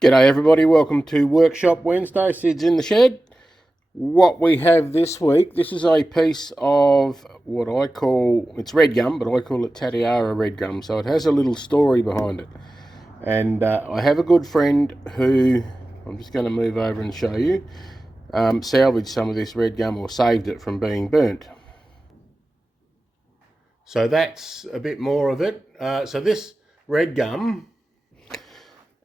G'day everybody, welcome to Workshop Wednesday. Sid's in the shed. What we have this week, this is a piece of what I call, it's Redgum, but I call it Tatiara Redgum. So it has a little story behind it. And I have a good friend who, I'm just going to move over and show you, salvaged some of this Redgum or saved it from being burnt. So that's a bit more of it. So this Redgum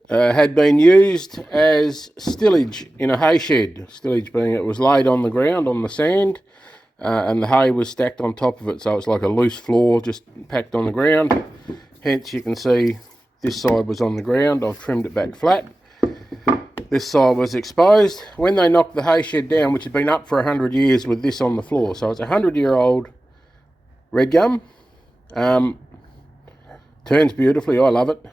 had been used as stillage in a hay shed. Stillage being it was laid on the ground on the sand and the hay was stacked on top of it, so it's like a loose floor just packed on the ground. Hence you can see this side was on the ground. I've trimmed it back flat. This side was exposed. When they knocked the hay shed down, which had been up for 100 years with this on the floor, so it's a 100-year-old Redgum. Turns beautifully, I love it.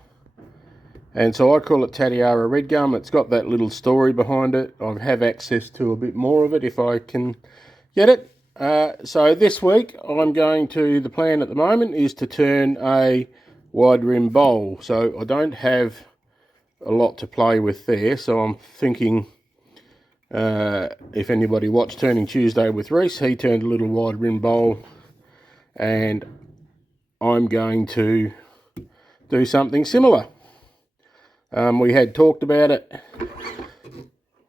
And so I call it Tatiara Redgum. It's got that little story behind it. I have access to a bit more of it if I can get it. So this week I'm going to, the plan at the moment is to turn a wide rim bowl. So I don't have a lot to play with there. So I'm thinking, if anybody watched Turning Tuesday with Reese, he turned a little wide rim bowl. And I'm going to do something similar. We had talked about it.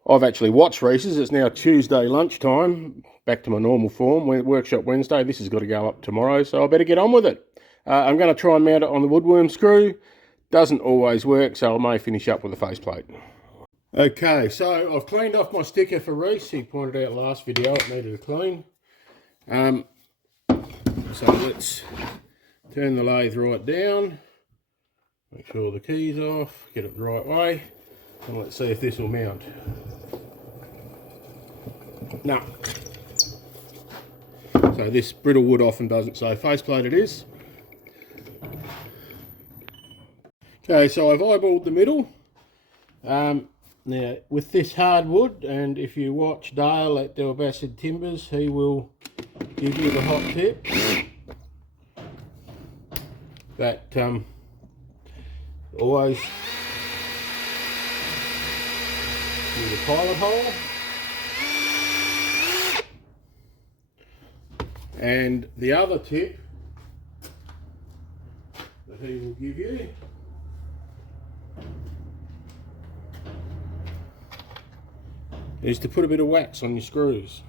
I've actually watched Reese's. It's now Tuesday lunchtime. Back to my normal form. Workshop Wednesday. This has got to go up tomorrow, so I better get on with it. I'm going to try and mount it on the woodworm screw. Doesn't always work, so I may finish up with a faceplate. Okay, so I've cleaned off my sticker for Reese. He pointed out last video it needed a clean. So let's turn the lathe right down. Make sure the key's off, get it the right way, and let's see if this will mount. No. So this brittle wood often doesn't, so faceplate it is. Okay, so I've eyeballed the middle. Now, with this hardwood, and if you watch Dale at Delbacid Timbers, he will give you the hot tip that always use a pilot hole, and the other tip that he will give you is to put a bit of wax on your screws.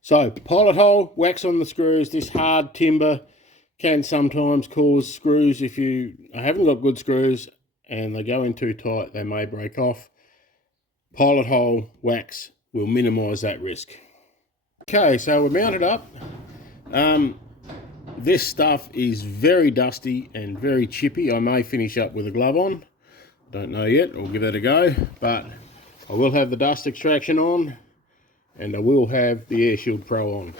So, pilot hole, wax on the screws. This hard timber can sometimes cause screws, if you haven't got good screws and they go in too tight, they may break off. Pilot hole, wax will minimise that risk. Okay, so we're mounted up. This stuff is very dusty and very chippy. I may finish up with a glove on. Don't know yet, I'll give that a go. But I will have the dust extraction on. And I will have the Air Shield Pro on.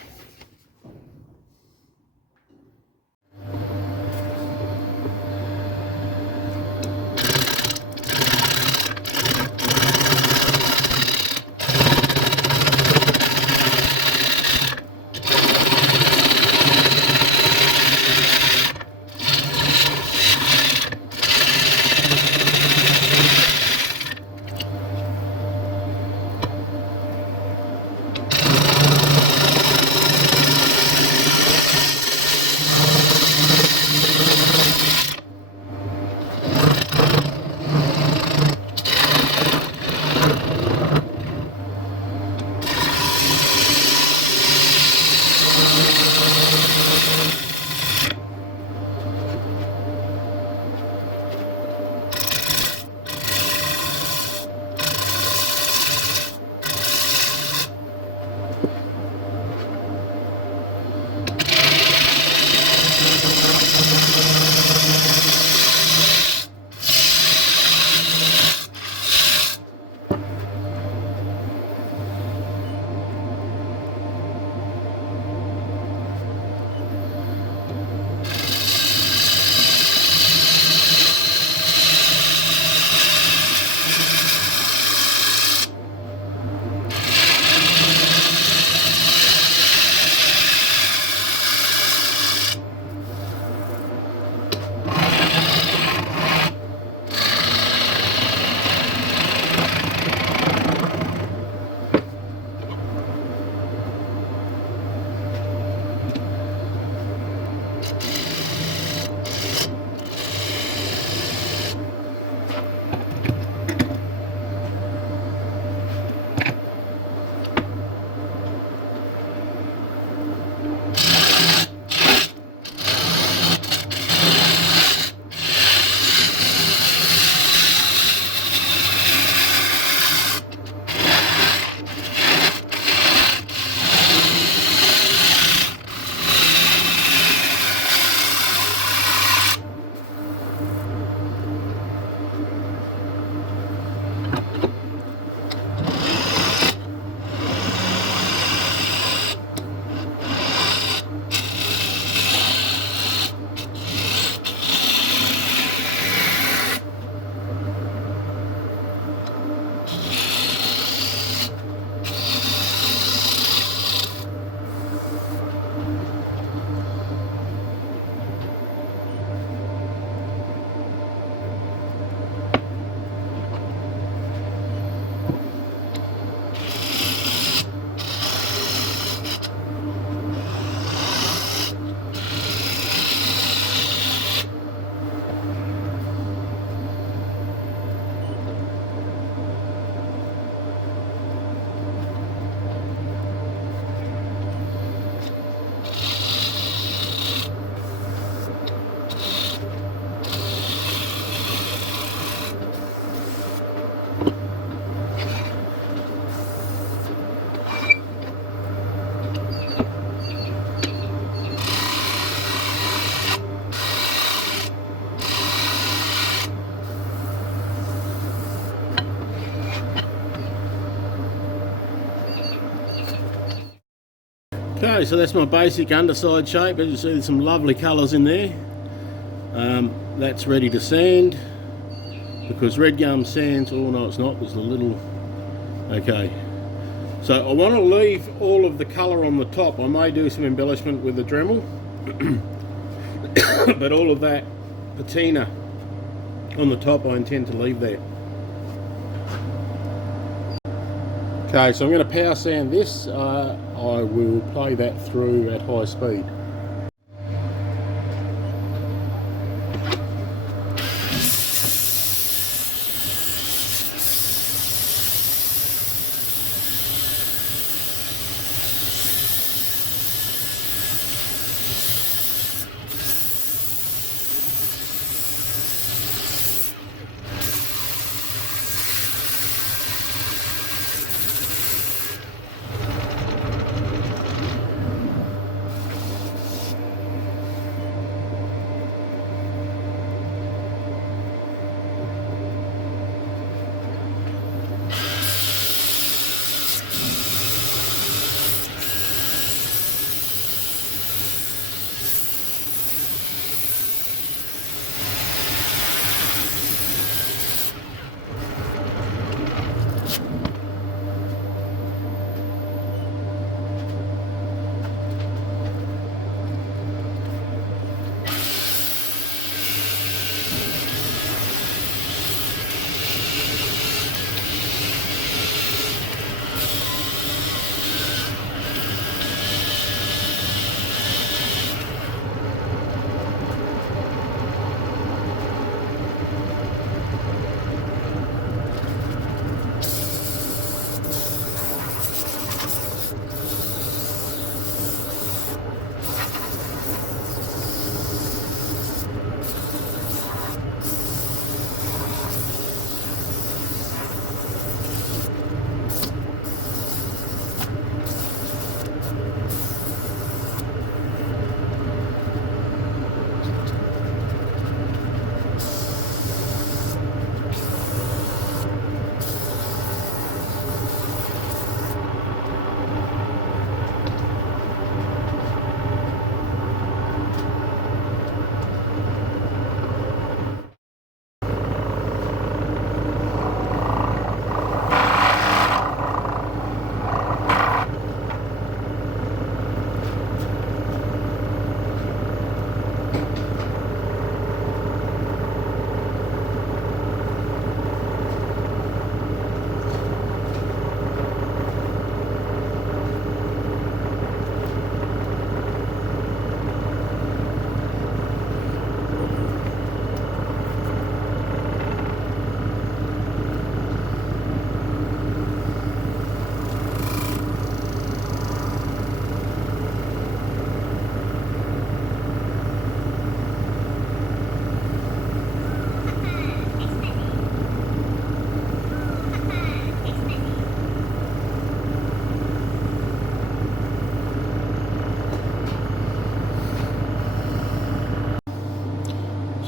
Okay, so that's my basic underside shape. As you see, there's some lovely colours in there. That's ready to sand because Redgum sands. Oh no, it's not. There's a little. Okay, so I want to leave all of the colour on the top. I may do some embellishment with the Dremel, but all of that patina on the top I intend to leave there. Okay, so I'm going to power sand this. I will play that through at high speed.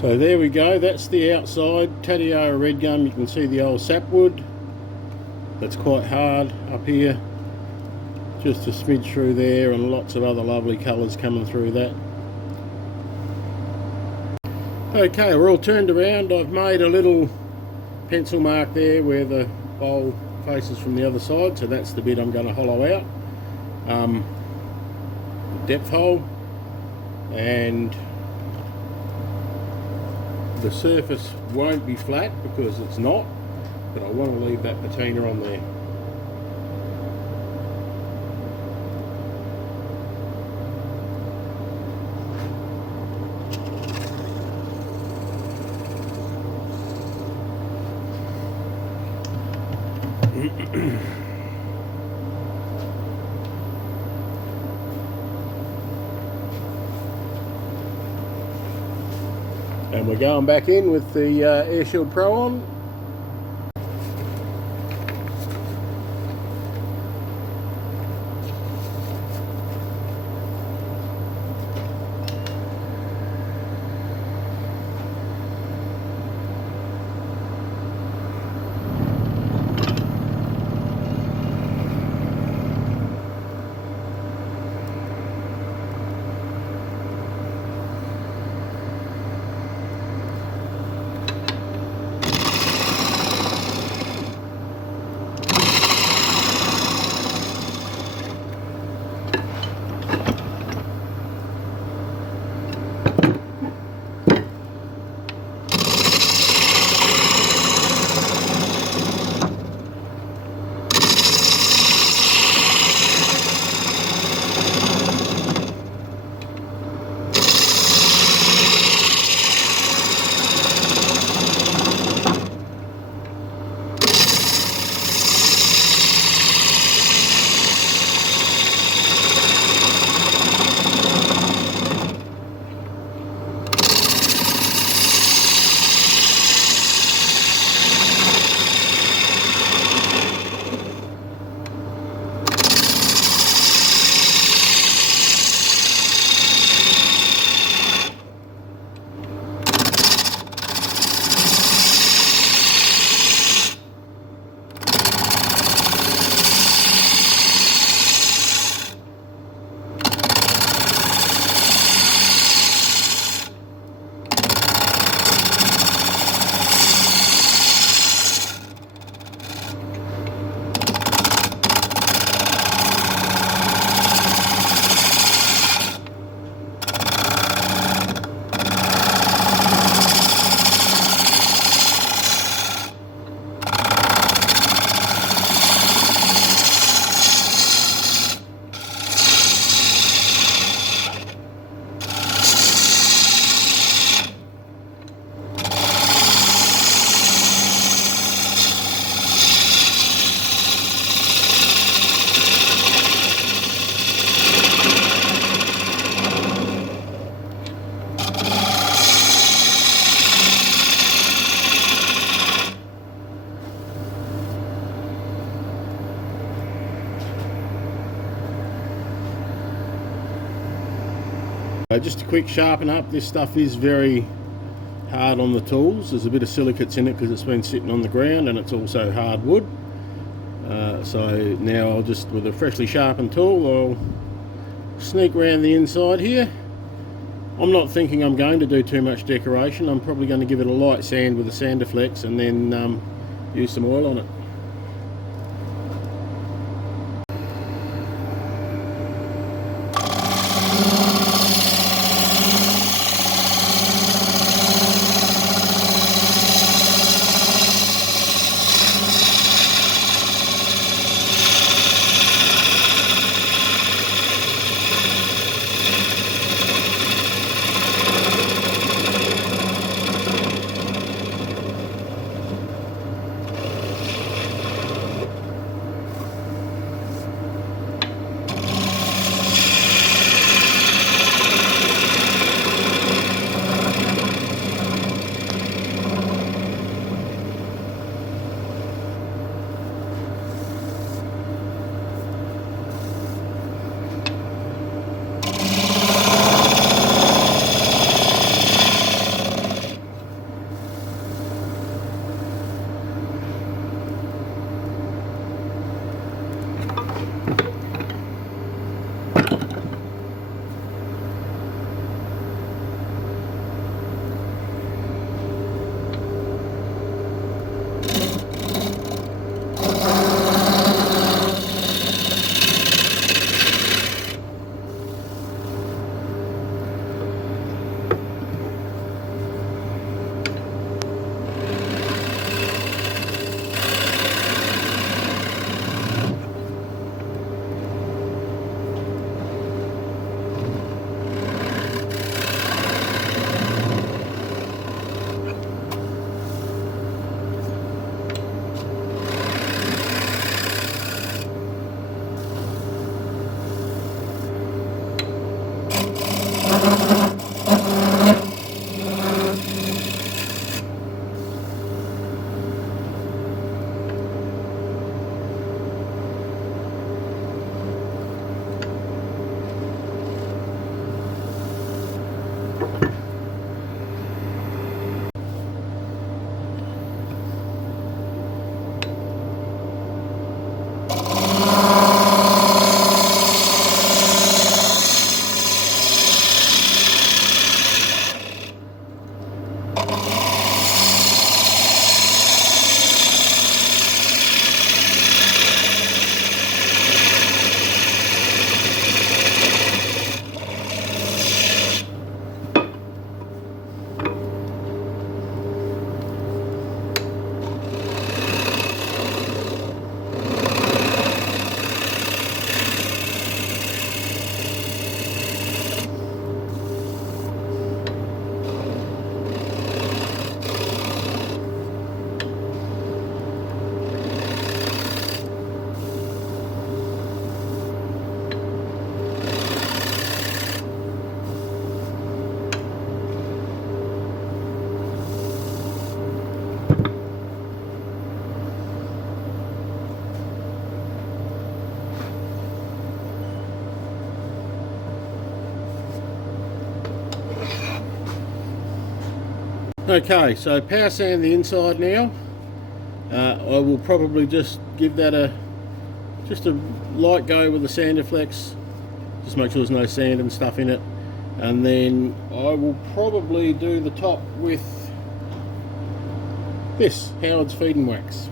So there we go, that's the outside Tatiara Redgum. You can see the old sapwood that's quite hard up here, just a smidge through there, and lots of other lovely colours coming through that. Okay, we're all turned around. I've made a little pencil mark there where the bowl faces from the other side, so that's the bit I'm going to hollow out, the depth hole, and the surface won't be flat because it's not, but I want to leave that patina on there. And we're going back in with the Air Shield Pro on. Just a quick sharpen up. This stuff is very hard on the tools. There's a bit of silicates in it because it's been sitting on the ground, and it's also hard wood. So now I'll just, with a freshly sharpened tool, I'll sneak around the inside here. I'm not thinking I'm going to do too much decoration. I'm probably going to give it a light sand with a Sandiflex and then use some oil on it. Okay, so power sand the inside now. I will probably just give that a light go with the Sandiflex. Just make sure there's no sand and stuff in it. And then I will probably do the top with this Howard's Feeding Wax.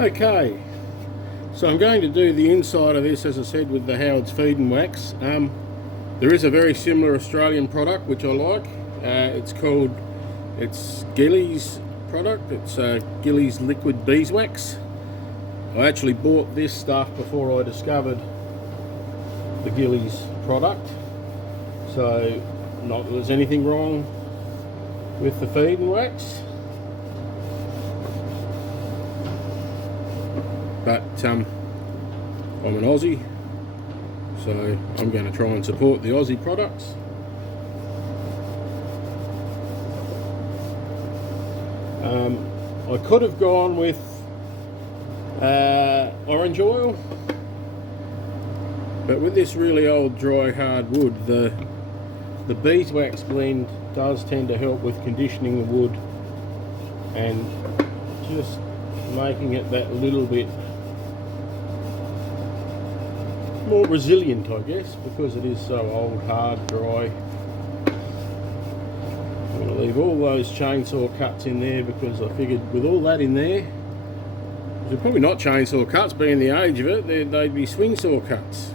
Okay, so I'm going to do the inside of this, as I said, with the Howard's Feed and Wax. There is a very similar Australian product which I like. It's Gillies product. It's Gillies Liquid Beeswax. I actually bought this stuff before I discovered the Gillies product, so not that there's anything wrong with the feed and wax, but I'm an Aussie, so I'm going to try and support the Aussie products. I could have gone with orange oil, but with this really old dry hard wood, the beeswax blend does tend to help with conditioning the wood and just making it that little bit more resilient, I guess, because it is so old, hard, dry. I'm going to leave all those chainsaw cuts in there because I figured with all that in there, they're probably not chainsaw cuts, being the age of it, they'd be swing saw cuts.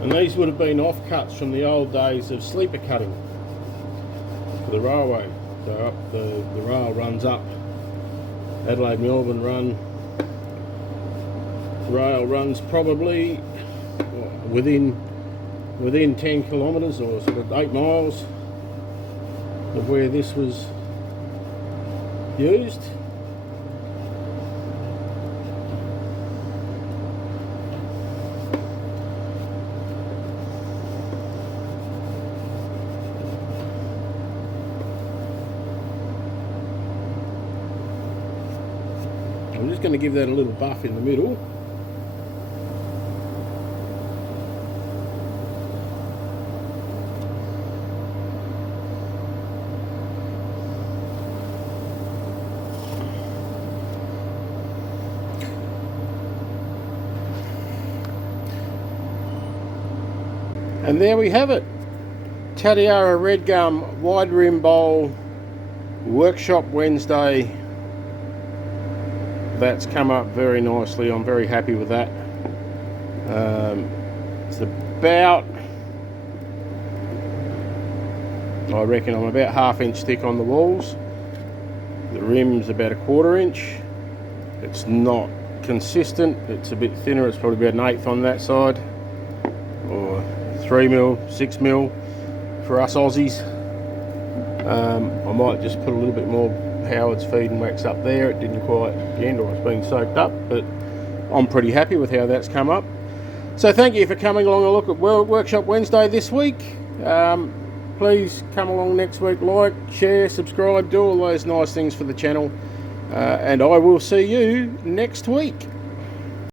And these would have been offcuts from the old days of sleeper cutting for the railway. So up the rail runs up, Adelaide Melbourne run. The rail runs probably within 10 kilometres or sort of 8 miles of where this was used. I'm just going to give that a little buff in the middle. And there we have it. Tatiara Redgum Wide Rim Bowl Workshop Wednesday. That's come up very nicely. I'm very happy with that. It's about, I reckon I'm about 1/2 inch thick on the walls. The rim's about 1/4 inch. It's not consistent. It's a bit thinner. It's probably about 1/8 on that side, or 3mm, 6mm for us Aussies. I might just put a little bit more Howard's Feed and Wax up there. It didn't quite end, or it's been soaked up, but I'm pretty happy with how that's come up. So thank you for coming along and look at Workshop Wednesday this week. Please come along next week, like, share, subscribe, do all those nice things for the channel, and I will see you next week.